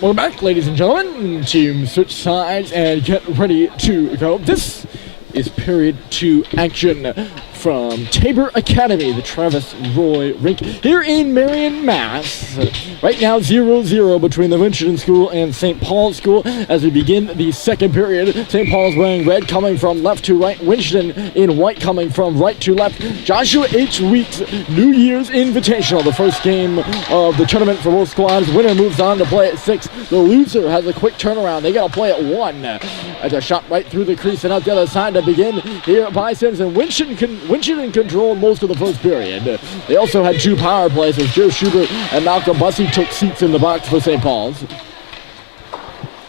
We're back, ladies and gentlemen. Team switch sides and get ready to go. This is period 2 action from Tabor Academy, the Travis Roy Rink here in Marion, Mass. Right now 0-0 between the Winchendon School and St. Paul's School as we begin the second period. St. Paul's wearing red coming from left to right. Winchendon in white coming from right to left. Joshua H. Weeks New Year's Invitational, the first game of the tournament for both squads. Winner moves on to play at 6. The loser has a quick turnaround. They got to play at 1. As a shot right through the crease and out the other side to begin here by Simpson. Winchendon controlled most of the first period. They also had 2 power plays as Joe Schubert and Malcolm Bussey took seats in the box for St. Paul's.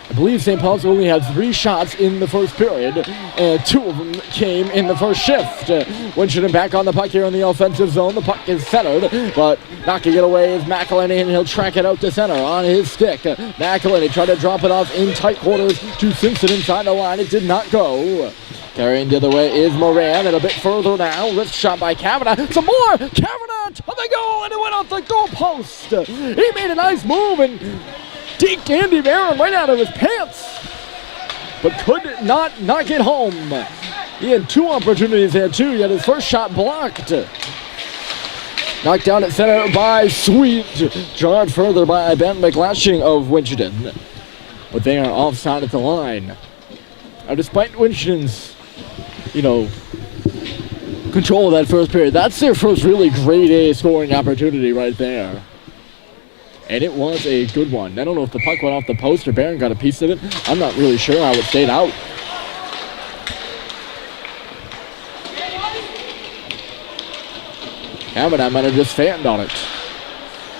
I believe St. Paul's only had 3 shots in the first period, and 2 of them came in the first shift. Winchendon back on the puck here in the offensive zone. The puck is centered, but knocking it away is McElhenney, and he'll track it out to center on his stick. McElhenney tried to drop it off in tight quarters to Simpson inside the line. It did not go. Carrying the other way is Marion, and a bit further now. Wrist shot by Kavanaugh. Some more! Kavanaugh to the goal, and it went off the goal post. He made a nice move and deked Andy Marion right out of his pants, but could not knock it home. He had 2 opportunities there, too. He had his first shot blocked. Knocked down at center by Sweet. Jarred further by Ben McLashing of Winchendon. But they are offside at the line. Now, despite Winchendon's, control of that first period, that's their first really grade A scoring opportunity right there. And it was a good one. I don't know if the puck went off the post or Barron got a piece of it. I'm not really sure how it stayed out. Kavanaugh might have just fanned on it.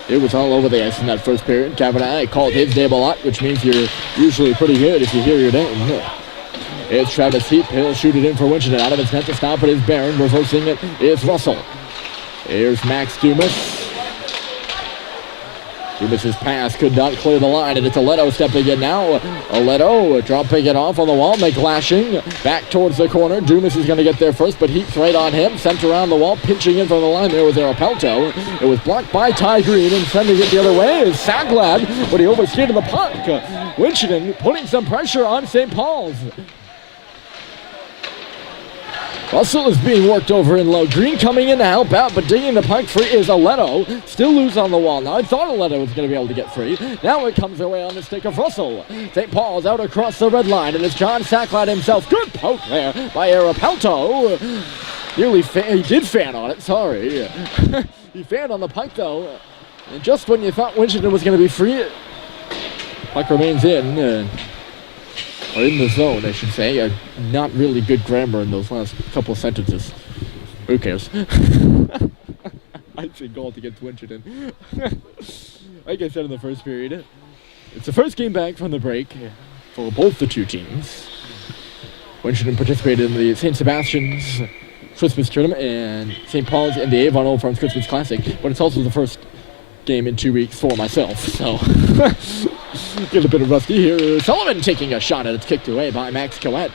It was all over the ice in that first period. Kavanaugh called his name a lot, which means you're usually pretty good if you hear your name. It's Travis Heap. He'll shoot it in for Winchendon. Out of his net to stop it is Barron. Reversing it is Russell. Here's Max Dumas. Dumas' pass could not clear the line, and it's Aledo stepping in now. Aledo dropping it off on the wall. McLashing back towards the corner. Dumas is going to get there first, but Heap's right on him. Sent around the wall, pinching in from the line. There was Arapelto. It was blocked by Ty Green, and sending it the other way is Saglad, but he overskated the puck. Winchendon putting some pressure on St. Paul's. Russell is being worked over in low. Green coming in to help out, but digging the puck free is Aledo. Still loose on the wall now. I thought Aledo was going to be able to get free. Now it comes away on the stick of Russell. St. Paul's out across the red line, and it's John Saklad himself. Good poke there by Arapelto. He did fan on it, sorry. He fanned on the puck, though. And just when you thought Winchendon was going to be free, puck remains in. Or in the zone, I should say. Not really good grammar in those last couple of sentences. Who cares? I'd say goal against Winchendon. Like I said in the first period, it's the first game back from the break for both the 2 teams. Winchendon participated in the St. Sebastian's Christmas tournament and St. Paul's in the Avon Old Farms Christmas Classic, but it's also the first game in 2 weeks for myself, so get a bit of rusty here. Sullivan taking a shot, and it's kicked away by Max Collette.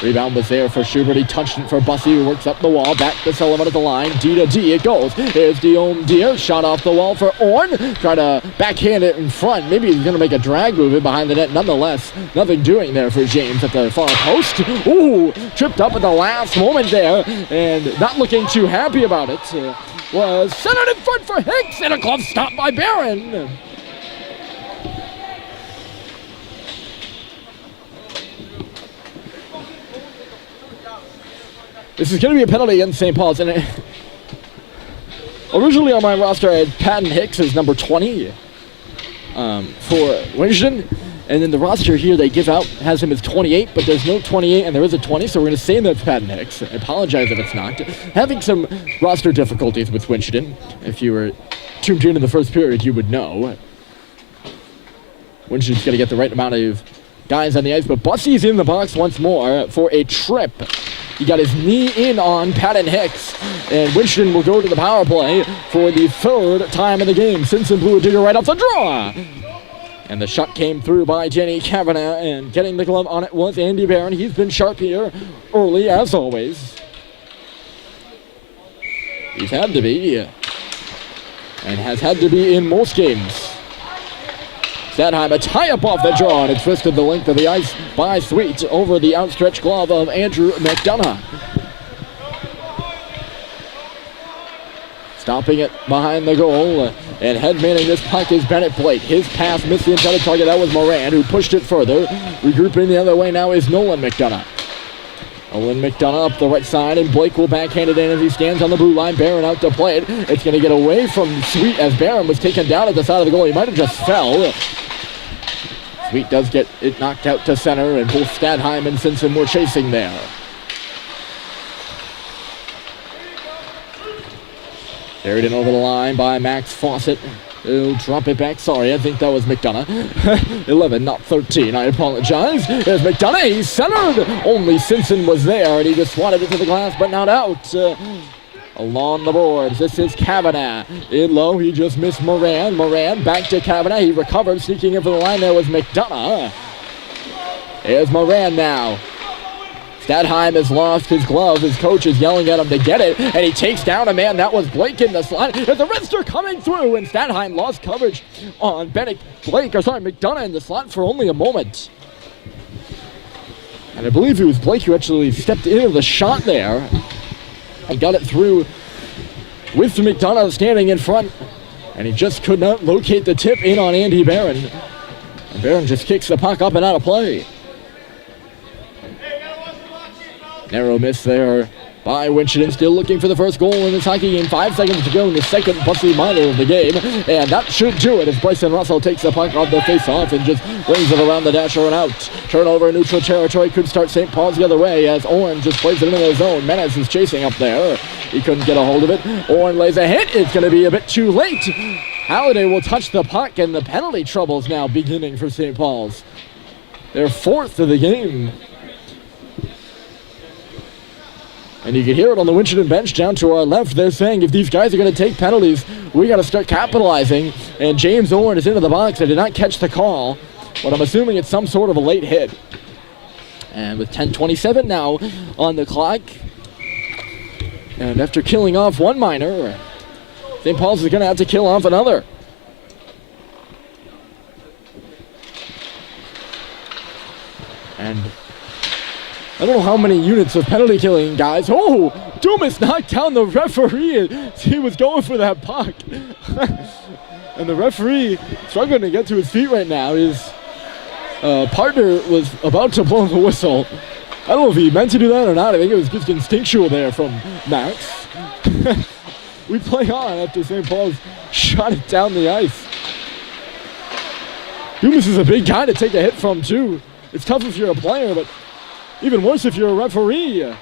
Rebound was there for Schubert. He touched it for Bussey, who works up the wall. Back to Sullivan at the line. D to D it goes. Here's Dion Deere. Shot off the wall for Orn. Try to backhand it in front. Maybe he's going to make a drag move in behind the net. Nonetheless, nothing doing there for James at the far post. Ooh, tripped up at the last moment there, and not looking too happy about it. Was centered in front for Hicks, and a glove stop by Barron. This is going to be a penalty against St. Paul's. And originally on my roster, I had Patton Hicks as number 20 for Winchendon. And then the roster here they give out has him as 28, but there's no 28 and there is a 20, so we're going to say that's Patton Hicks. I apologize if it's not. Having some roster difficulties with Winchendon. If you were tuned in the first period, you would know. Winchendon's going to get the right amount of guys on the ice, but Bussey's in the box once more for a trip. He got his knee in on Patton Hicks, and Winchendon will go to the power play for the 3rd time in the game. Simpson blew a digger right off the draw. And the shot came through by Jenny Kavanaugh, and getting the glove on it was Andy Barron. He's been sharp here early, as always. He's had to be, and has had to be in most games. Stadheim, a tie-up off the draw, and it's twisted the length of the ice by Sweet over the outstretched glove of Andrew McDonough. Stopping it behind the goal, and headmanning this puck is Bennett Blake. His pass missed the intended target. That was Moran, who pushed it further. Regrouping the other way now is Nolan McDonough. Nolan McDonough up the right side, and Blake will backhand it in as he stands on the blue line. Barron out to play it. It's going to get away from Sweet as Barron was taken down at the side of the goal. He might have just fell. Sweet does get it knocked out to center, and both Stadheim and Simpson were chasing there. Carried in over the line by Max Fawcett. He'll drop it back. Sorry, I think that was McDonough. 11, not 13. I apologize. There's McDonough. He's centered. Only Simpson was there, and he just swatted it to the glass, but not out. Along the boards, this is Kavanagh. In low, he just missed Moran. Moran back to Kavanagh. He recovered. Sneaking in for the line there was McDonough. Here's Moran now. Stadheim has lost his glove. His coach is yelling at him to get it, and he takes down a man. That was Blake in the slot. There's a wrister coming through, and Stadheim lost coverage on McDonough in the slot for only a moment. And I believe it was Blake who actually stepped into the shot there and got it through with McDonough standing in front, and he just could not locate the tip in on Andy Barron. And Barron just kicks the puck up and out of play. Narrow miss there by Winchendon, still looking for the first goal in this hockey game. 5 seconds to go in the second Bussy minor of the game, and that should do it as Bryson Russell takes the puck off the face-off and just brings it around the dasher and out. Turnover in neutral territory could start St. Paul's the other way as Oren just plays it into the zone. Menace is chasing up there. He couldn't get a hold of it. Oren lays a hit. It's going to be a bit too late. Halliday will touch the puck, and the penalty troubles now beginning for St. Paul's. Their fourth of the game. And you can hear it on the Winchendon bench down to our left. They're saying if these guys are going to take penalties, we got to start capitalizing. And James Oren is into the box. I did not catch the call, but I'm assuming it's some sort of a late hit. And with 10:27 now on the clock, and after killing off one minor, St. Paul's is going to have to kill off another. And I don't know how many units of penalty killing, guys. Oh, Dumas knocked down the referee. He was going for that puck. And the referee struggling to get to his feet right now. His partner was about to blow the whistle. I don't know if he meant to do that or not. I think it was just instinctual there from Max. We play on after St. Paul's shot it down the ice. Dumas is a big guy to take a hit from, too. It's tough if you're a player, but even worse if you're a referee.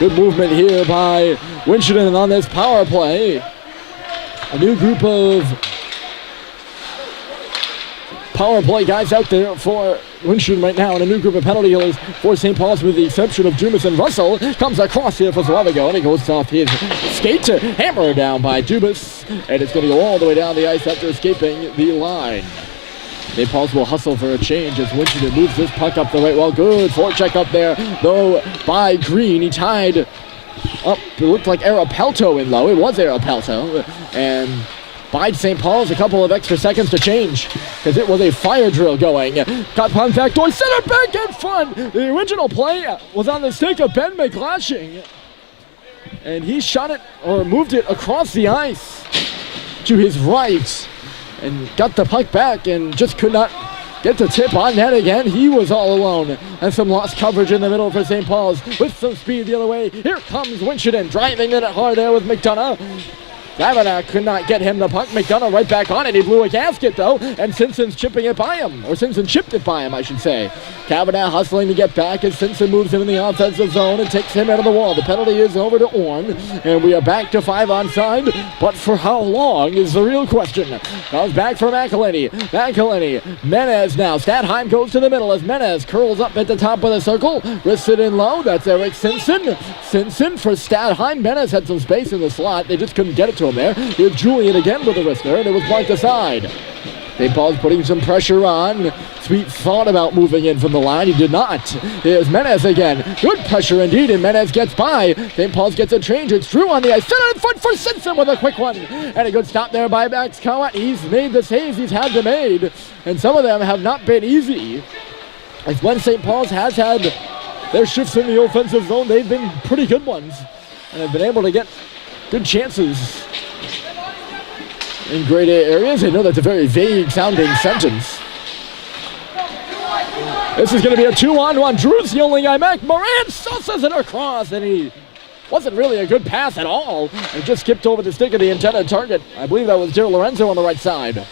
Good movement here by Winchendon on this power play. A new group of power play guys out there for Winchendon right now, and a new group of penalty killers for St. Paul's with the exception of Dumas. And Russell comes across here for Slavigo, and he goes off his skate, hammer down by Dumas, and it's going to go all the way down the ice after escaping the line. St. Paul's will hustle for a change as Winchendon moves this puck up the right wall. Good forecheck up there, though, by Green. He tied up, it looked like Arapelto in low. It was Arapelto. And by St. Paul's a couple of extra seconds to change because it was a fire drill going. Got punt back door, center back in front. The original play was on the stick of Ben McGlashing. And he shot it, or moved it across the ice to his right. And got the puck back and just could not get the tip on net again. He was all alone. And some lost coverage in the middle for St. Paul's with some speed the other way. Here comes Winchendon driving in it hard there with McDonough. Kavanagh could not get him the puck. McDonough right back on it. He blew a gasket though, and Simpson's chipping it by him. Or Simpson chipped it by him, I should say. Kavanagh hustling to get back as Simpson moves him in the offensive zone and takes him out of the wall. The penalty is over to Orn, and we are back to 5 onside. But for how long is the real question. Comes back for McElhinney. Menez now. Stadheim goes to the middle as Menez curls up at the top of the circle. Wrists it in low. That's Eric Simpson. Simpson for Stadheim. Menez had some space in the slot. They just couldn't get it to him there. Here's Julian again with the wrister, and it was marked aside. St. Paul's putting some pressure on. Sweet thought about moving in from the line. He did not. Here's Menez again. Good pressure indeed, and Menez gets by. St. Paul's gets a change. It's Drew on the ice. Center in front for Simpson with a quick one. And a good stop there by Max Cowett. He's made the saves he's had to made. And some of them have not been easy. As when St. Paul's has had their shifts in the offensive zone, they've been pretty good ones. And have been able to get good chances in grade A areas. I know that's a very vague sounding sentence. This is going to be a 2-on-1. Drew's the only guy back. Moran sauces it across, and he wasn't really a good pass at all. And just skipped over the stick of the intended target. I believe that was Di Lorenzo on the right side.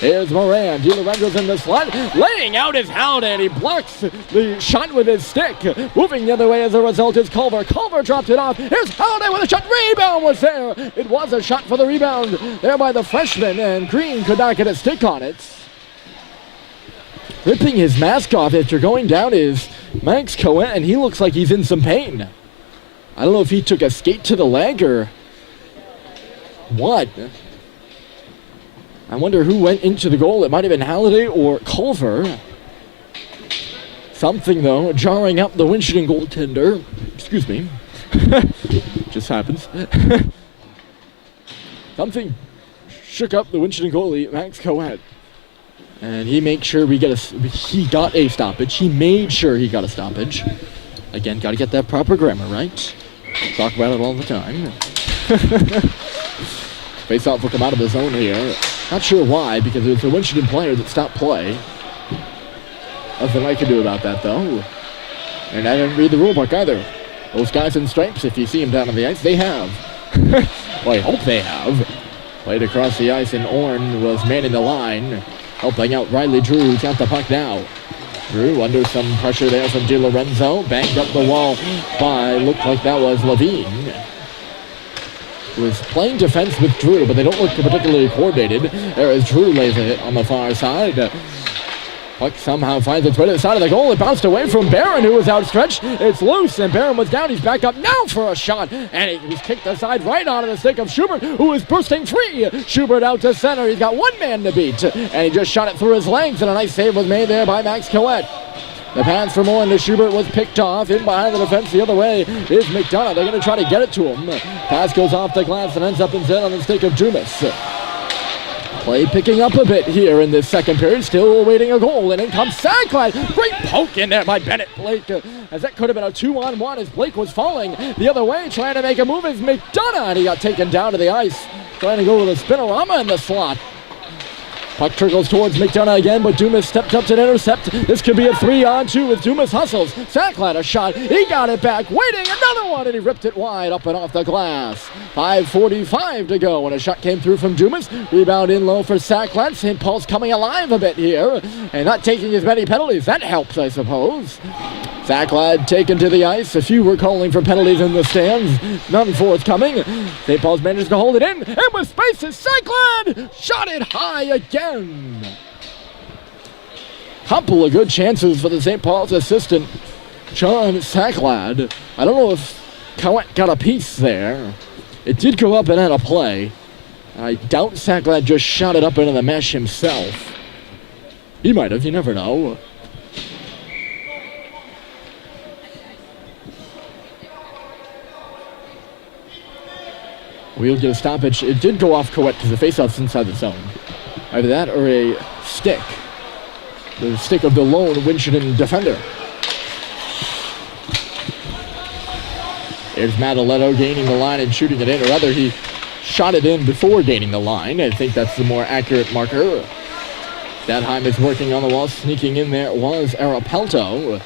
Here's Moran. Di Lorenzo's in the slot, laying out his hound, and he blocks the shot with his stick. Moving the other way as a result is Culver. Culver dropped it off. Here's Halliday with a shot. Rebound was there. It was a shot for the rebound there by the freshman, and Green could not get a stick on it. Ripping his mask off after going down is Max Cowett, and he looks like he's in some pain. I don't know if he took a skate to the leg or what. I wonder who went into the goal. It might have been Halliday or Culver. Something, though, jarring up the Winchendon goaltender. Excuse me. Just happens. Something shook up the Winchendon goalie, Max Cowett. And he made sure he got a stoppage. He made sure he got a stoppage. Again, got to get that proper grammar, right? Talk about it all the time. Face-off will come out of the zone here. Not sure why, because it was a Winchendon player that stopped play. Nothing I can do about that, though. And I didn't read the rule book either. Those guys in stripes, if you see them down on the ice, they have. Well, I hope they have. Played across the ice, and Orn was manning the line, helping out Riley Drew, who's got the puck now. Drew under some pressure there from Di Lorenzo. Banged up the wall by, looked like that was Levine. Was playing defense with Drew, but they don't look particularly coordinated. There is Drew lays it on the far side. Puck somehow finds its way to the side of the goal. It bounced away from Barron, who was outstretched. It's loose, and Barron was down. He's back up now for a shot, and he was kicked aside right onto the stick of Schubert, who is bursting free. Schubert out to center. He's got one man to beat, and he just shot it through his legs, and a nice save was made there by Max Cowett. The pass from Owen to Schubert was picked off. In behind the defense the other way is McDonough. They're going to try to get it to him. Pass goes off the glass and ends up instead on the stick of Dumas. Play picking up a bit here in this second period. Still awaiting a goal. And in comes Sackline. Great poke in there by Bennett Blake. As that could have been a 2-on-1 as Blake was falling the other way. Trying to make a move is McDonough. And he got taken down to the ice. Trying to go with a spinorama in the slot. Puck trickles towards McDonough again, but Dumas stepped up to intercept. This could be a 3-on-2 with Dumas hustles. Sackline a shot. He got it back. Waiting, another one, and he ripped it wide up and off the glass. 5:45 to go, and a shot came through from Dumas. Rebound in low for Sackline. St. Paul's coming alive a bit here, and not taking as many penalties. That helps, I suppose. Sackline taken to the ice. A few were calling for penalties in the stands. None forthcoming. St. Paul's managed to hold it in, and with spaces, Sackline shot it high again. Couple of good chances for the St. Paul's assistant, John Sacklad. I don't know if Cowett got a piece there. It did go up and out of play. I doubt Sacklad just shot it up into the mesh himself. He might have, you never know. We'll get a stoppage. It did go off Cowett because the faceoff's inside the zone. Either that or a stick. The stick of the lone Winchendon defender. There's Mataletto gaining the line and shooting it in, or rather he shot it in before gaining the line. I think that's the more accurate marker. Stadheim is working on the wall. Sneaking in there was Arapelto.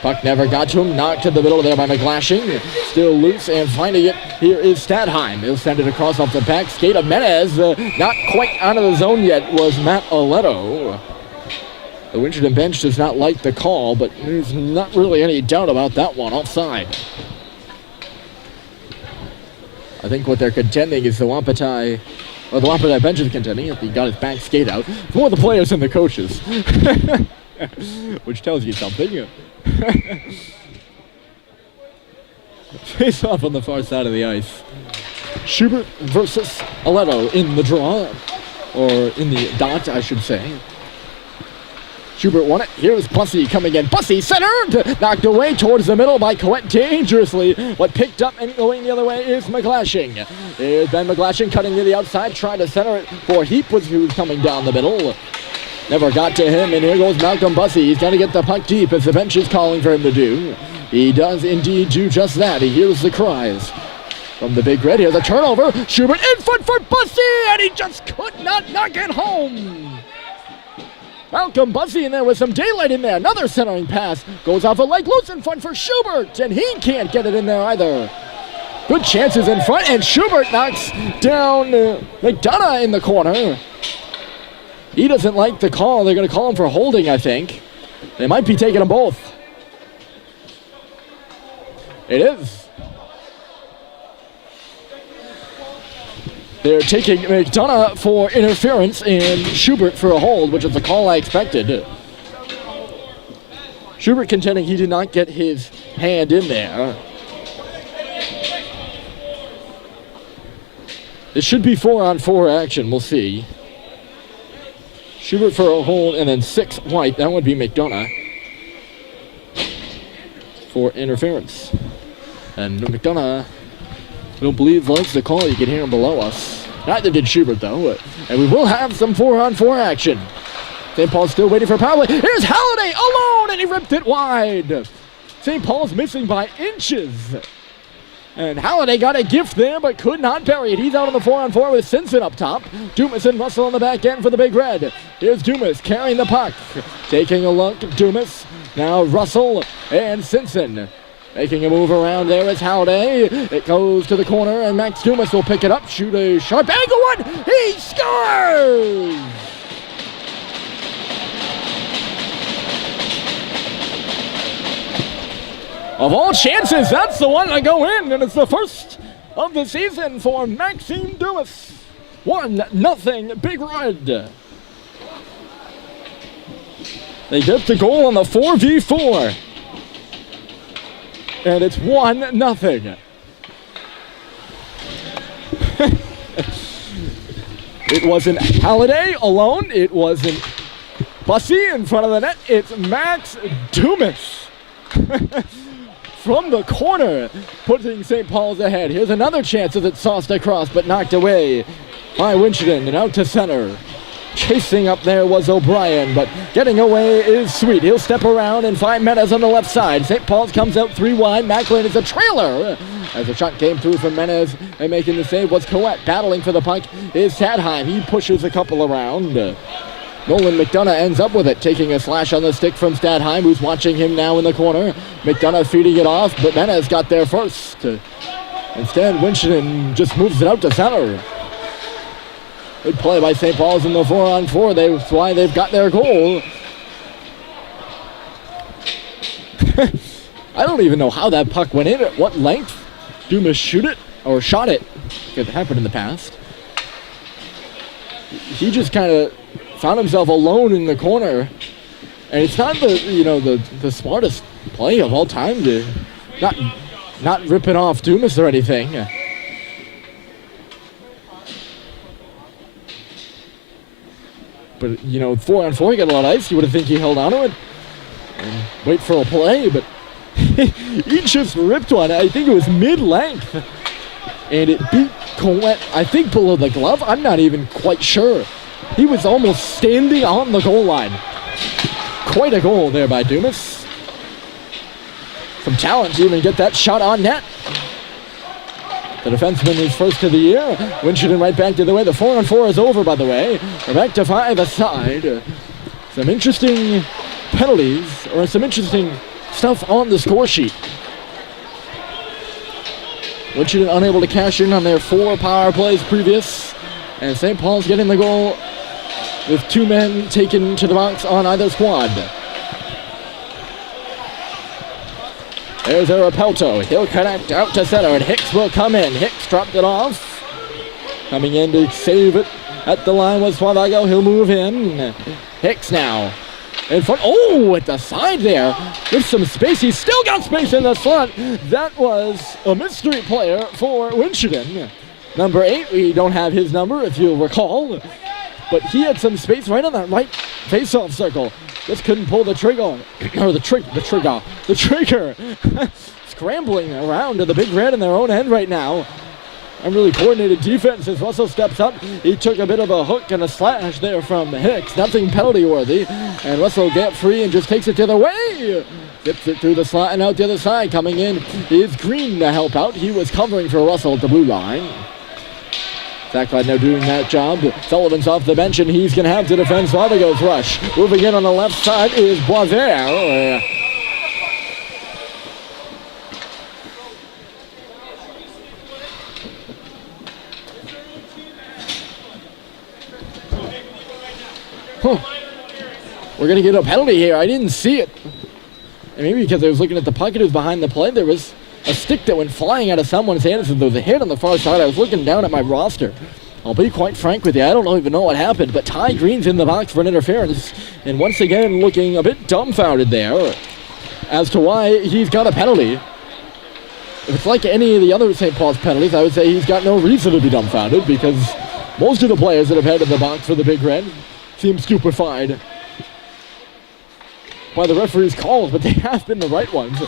Puck never got to him. Knocked to the middle there by McGlashing. Still loose and finding it. Here is Stadheim. He'll send it across off the back skate of Menez. Not quite out of the zone yet was Matt Aletto. The Winchendon bench does not like the call, but there's not really any doubt about that one. Offside. I think what they're contending is the Wapiti bench is contending. He got his back skate out. It's more the players than the coaches. Which tells you something. Face off on the far side of the ice. Schubert versus Aletto in the draw. or in the dot, I should say. Schubert won it. Here's Bussy coming in. Bussy centered, knocked away towards the middle by Coet dangerously. What picked up and going the other way is McGlashing. Here's Ben McGlashing cutting to the outside, trying to center it for Heap, who's coming down the middle. Never got to him, and here goes Malcolm Bussy. He's got to get the puck deep as the bench is calling for him to do. He does indeed do just that. He hears the cries from the Big Red. Here's a turnover. Schubert in front for Bussy, and he just could not knock it home. Malcolm Bussy in there with some daylight in there. Another centering pass goes off a leg loose in front for Schubert, and he can't get it in there either. Good chances in front, and Schubert knocks down McDonough in the corner. He doesn't like the call. They're going to call him for holding, I think. They might be taking them both. It is. They're taking McDonough for interference and Schubert for a hold, which is the call I expected. Schubert contending he did not get his hand in there. It should be 4-on-4 action. We'll see. Schubert for a hold, and then 6 white. That would be McDonough for interference. And McDonough, I don't believe likes the call. You can hear him below us. Neither did Schubert, though. And we will have some 4-on-4 action. St. Paul's still waiting for power play. Here's Halliday alone, and he ripped it wide. St. Paul's missing by inches. And Halliday got a gift there, but could not bury it. He's out on the 4-on-4 with Simpson up top. Dumas and Russell on the back end for the Big Red. Here's Dumas carrying the puck. Taking a look, Dumas. Now Russell and Simpson. Making a move around there is Halliday. It goes to the corner, and Max Dumas will pick it up. Shoot a sharp angle one. He scores! Of all chances, that's the one to go in, and it's the first of the season for Maxime Dumas. 1-0 Big Red. They get the goal on the 4v4. And it's 1-0. It wasn't Halliday alone. It wasn't Bussy in front of the net. It's Max Dumas. From the corner, putting St. Paul's ahead. Here's another chance as it's sauced across, but knocked away by Winchendon and out to center. Chasing up there was O'Brien, but getting away is Sweet. He'll step around and find Menez on the left side. St. Paul's comes out 3 wide. Macklin is a trailer. As the shot came through from Menez, and making the save was Coet. Battling for the puck is Tadheim. He pushes a couple around. Nolan McDonough ends up with it, taking a slash on the stick from Stadheim, who's watching him now in the corner. McDonough feeding it off, but Menez got there first. Instead, Winchendon just moves it out to center. Good play by St. Paul's in the 4-on-4. That's why they've got their goal. I don't even know how that puck went in. At what length? Dumas shoot it or shot it? It happened in the past. He just kind of found himself alone in the corner, and it's not the smartest play of all time to not rip it off Dumas or anything. But 4-on-4, you got a lot of ice. You would have think he held on to it and wait for a play, but he just ripped one. I think it was mid-length, and it beat Coet, I think, below the glove. I'm not even quite sure. He was almost standing on the goal line. Quite a goal there by Dumas. Some talent to even get that shot on net. The defenseman is first of the year. Winchendon right back to the way. The 4-on-4 is over, by the way. We're back to 5 aside. Some interesting penalties, or some interesting stuff on the score sheet. Winchendon unable to cash in on their 4 power plays previous. And St. Paul's getting the goal with 2 men taken to the box on either squad. There's Arapelto. He'll connect out to center, and Hicks will come in. Hicks dropped it off. Coming in to save it at the line was Suavago. He'll move in. Hicks now in front. Oh, at the side there. With some space. He's still got space in the front. That was a mystery player for Winchendon. Number 8, we don't have his number, if you'll recall. but he had some space right on that right face-off circle. Just couldn't pull the trigger, or the trigger. Scrambling around to the Big Red in their own end right now. And really coordinated defense as Russell steps up. He took a bit of a hook and a slash there from Hicks. Nothing penalty worthy. And Russell gets free and just takes it the other way. Zips it through the slot and out the other side. Coming in is Green to help out. He was covering for Russell at the blue line. Zach now doing that job. Sullivan's off the bench and he's going to have to defend Swabigo's rush. Moving in on the left side is Boisvert. We're going to get a penalty here. I didn't see it. And maybe because I was looking at the puck, it was behind the play. There was a stick that went flying out of someone's hands. There was a hit on the far side. I was looking down at my roster. I'll be quite frank with you. I don't even know what happened, but Ty Green's in the box for an interference. And once again, looking a bit dumbfounded there as to why he's got a penalty. If it's like any of the other St. Paul's penalties, I would say he's got no reason to be dumbfounded because most of the players that have headed the box for the Big Red seem stupefied by the referee's calls, but they have been the right ones.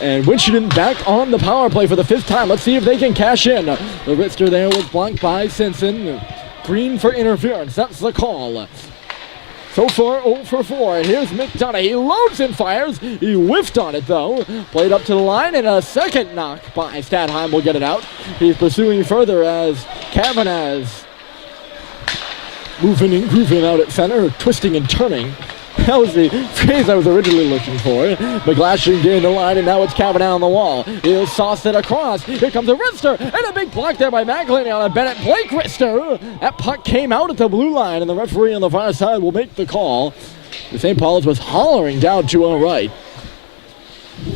And Winchendon back on the power play for the 5th time. Let's see if they can cash in. The wrister there was blocked by Simpson. Green for interference. That's the call. So far, 0 for 4. Here's McDonough. He loads and fires. He whiffed on it, though. Played up to the line, and a second knock by Stadheim will get it out. He's pursuing further as Kavanaugh's moving and grooving out at center, twisting and turning. That was the phrase I was originally looking for. McGlashan getting the line, and now it's Kavanaugh on the wall. He'll sauce it across. Here comes a wrister, and a big block there by McElhaney on a Bennett Blake wrister. That puck came out at the blue line, and the referee on the far side will make the call. The St. Paul's was hollering down to our right.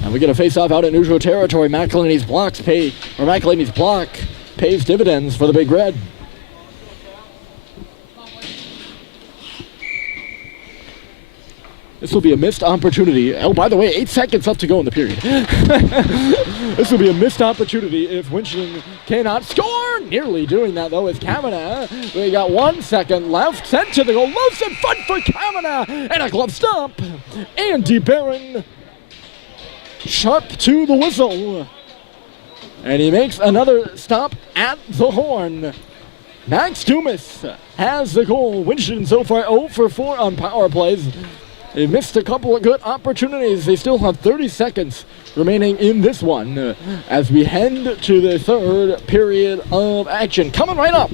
And we get a face-off out in neutral territory. McElhaney's block pays dividends for the Big Red. This will be a missed opportunity. Oh, by the way, 8 seconds left to go in the period. This will be a missed opportunity if Winchendon cannot score. Nearly doing that, though, is Kavanaugh. We got 1 second left. Sent to the goal. Loose in front for Kavanaugh. And a glove stop. Andy Barron. Sharp to the whistle. And he makes another stop at the horn. Max Dumas has the goal. Winchendon so far 0 for 4 on power plays. They missed a couple of good opportunities. They still have 30 seconds remaining in this one as we head to the 3rd period of action. Coming right up,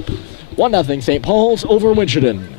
1-0 St. Paul's over Winchendon.